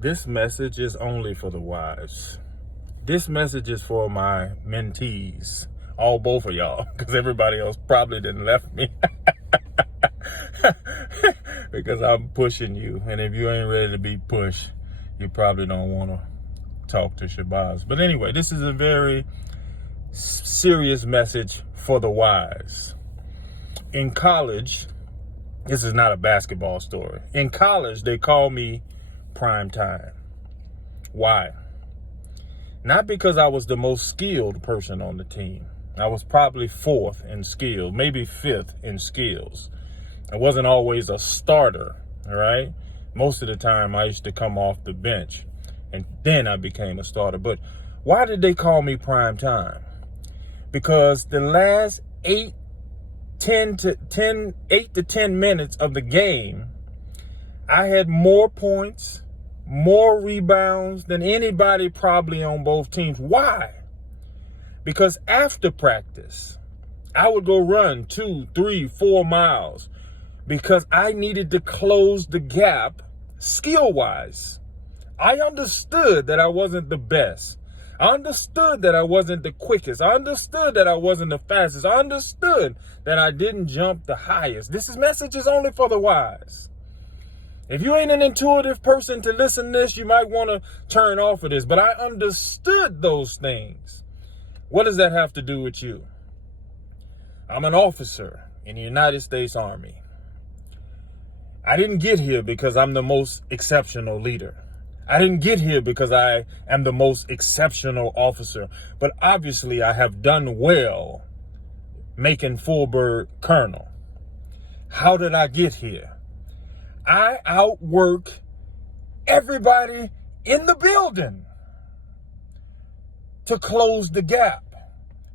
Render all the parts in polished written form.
This message is only for the wise. This message is for my mentees, both of y'all, because everybody else probably didn't left me because I'm pushing you. And if you ain't ready to be pushed, you probably don't want to talk to Shabazz. But anyway, this is a very serious message for the wise. In college, this is not a basketball story. In college, they call me prime time. Why? Not because I was the most skilled person on the team. I was probably fourth in skill, maybe fifth in skills. I wasn't always a starter, all right? Most of the time, I used to come off the bench, and then I became a starter. But why did they call me prime time? Because the last 8 to 10 minutes of the game, I had more points, more rebounds than anybody probably on both teams. Why? Because after practice, I would go run 2, 3, 4 miles because I needed to close the gap skill-wise. I understood that I wasn't the best. I understood that I wasn't the quickest. I understood that I wasn't the fastest. I understood that I didn't jump the highest. This message is only for the wise. If you ain't an intuitive person to listen to this, you might want to turn off of this. But I understood those things. What does that have to do with you? I'm an officer in the United States Army. I didn't get here because I'm the most exceptional leader. I didn't get here because I am the most exceptional officer. But obviously, I have done well making full bird colonel. How did I get here? I outwork everybody in the building to close the gap.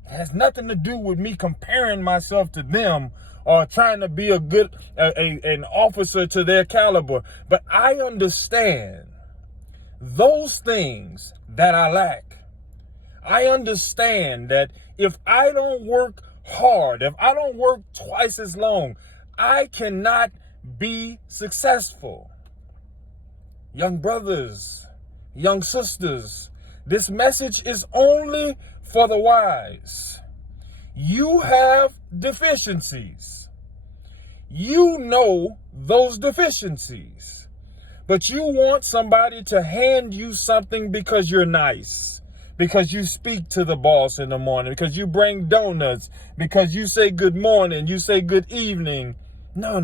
It has nothing to do with me comparing myself to them or trying to be an officer to their caliber. But I understand those things that I lack. I understand that if I don't work hard, if I don't work twice as long, I cannot be successful. Young brothers, young sisters, this message is only for the wise. You have deficiencies. You know those deficiencies. But you want somebody to hand you something because you're nice, because you speak to the boss in the morning, because you bring donuts, because you say good morning, you say good evening. No.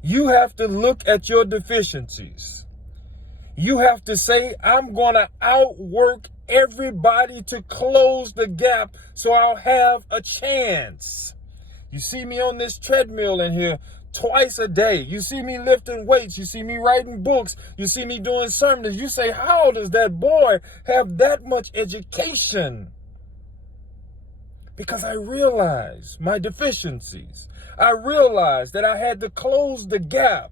You have to look at your deficiencies. You have to say, I'm going to outwork everybody to close the gap so I'll have a chance. You see me on this treadmill in here twice a day. You see me lifting weights. You see me writing books. You see me doing sermons. You say, how does that boy have that much education? Because I realize my deficiencies. I realized that I had to close the gap.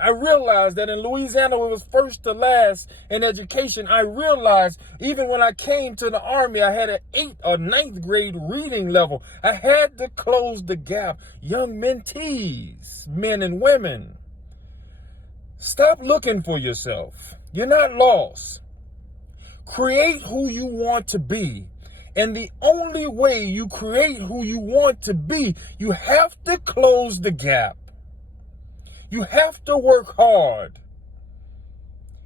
I realized that in Louisiana, it was first to last in education. I realized even when I came to the Army, I had an 8th or 9th grade reading level. I had to close the gap. Young mentees, men and women, stop looking for yourself. You're not lost. Create who you want to be. And the only way you create who you want to be, you have to close the gap. You have to work hard.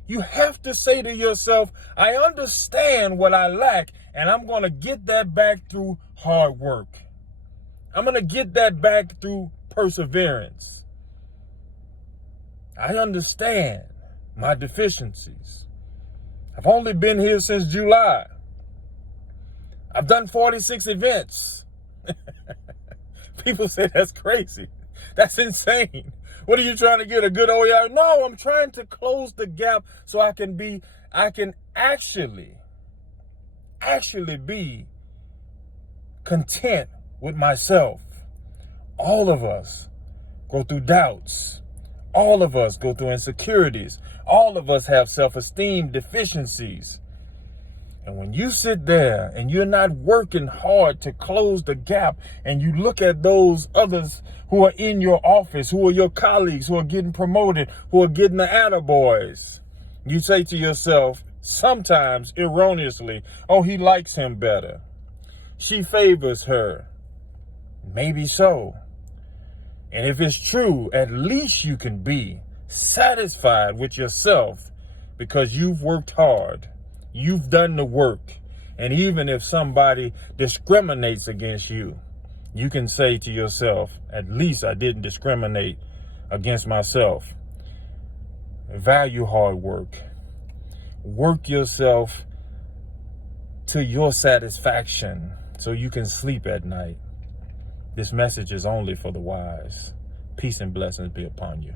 You have to say to yourself, I understand what I lack, and I'm going to get that back through hard work. I'm going to get that back through perseverance. I understand my deficiencies. I've only been here since July. I've done 46 events. People say that's crazy. That's insane. What are you trying to get, a good OER? No, I'm trying to close the gap so I can actually be content with myself. All of us go through doubts. All of us go through insecurities. All of us have self-esteem deficiencies. And when you sit there and you're not working hard to close the gap, and you look at those others who are in your office, who are your colleagues, who are getting promoted, who are getting the attaboys, you say to yourself, sometimes erroneously, oh, he likes him better. She favors her. Maybe so. And if it's true, at least you can be satisfied with yourself because you've worked hard. You've done the work. And even if somebody discriminates against you, you can say to yourself, at least I didn't discriminate against myself. Value hard work. Work yourself to your satisfaction so you can sleep at night. This message is only for the wise. Peace and blessings be upon you.